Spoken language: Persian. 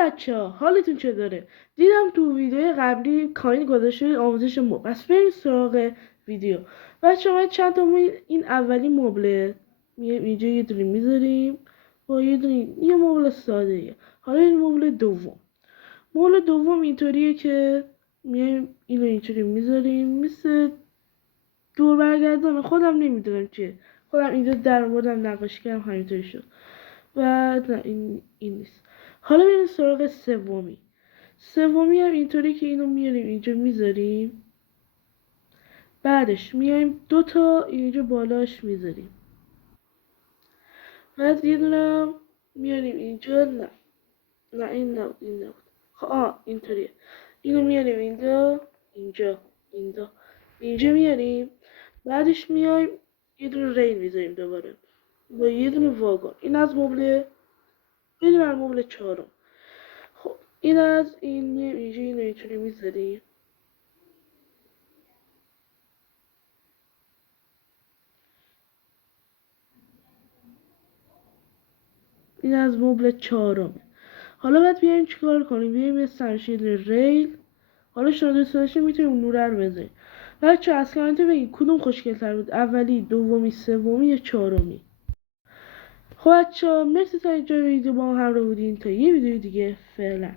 بچه‌ها حالتون چطوره؟ دیدم تو ویدیو قبلی کاین گذاشته آموزش مبل. پس بریم سراغ ویدیو. بچه‌ها من چند تا این اولی مبله میایم اینجا یه دونه میذاریم با یه مبل ساده‌ایه. حالا این مبل دوم. مبل دوم اینطوریه که میایم اینو اینطوری میذاریم مثل دور برگردانه. خودم نمیدونم چیه. خودم اینجا در آوردم نقاشی کردم همینطوری شد. بعد نه این نیست. حالا بریم سراغ سومی هم اینطوری که اینو میاریم اینجا میذاریم. بعدش میایم دوتا اینجا بالاش میذاریم. بعد یه دونه میاریم اینجا. نه این نبود. خب اینطوریه. اینو میاریم اینجا میاریم. بعدش میایم یه دونه ریل میذاریم دوباره با یه دونه واگن. این از مبل. بریم بر مبل چهارم. خب این از این میایم اینجا اینو اینطوری میذاریم. این از مبل چهارمه. حالا باید بیایم چیکار کنیم؟ بیایم یه سرشید ریل. حالا شما دوست داشتین میتونیم اون نوره رو بذاریم. بچه از کامنت بگید کدوم خوشگل تر بود، اولی، دومی، سومی یا چهارمی. خب بچه مرسی تا اینجا ویدیو با هم همراه بودین. تا یه ویدیو دیگه فعلا.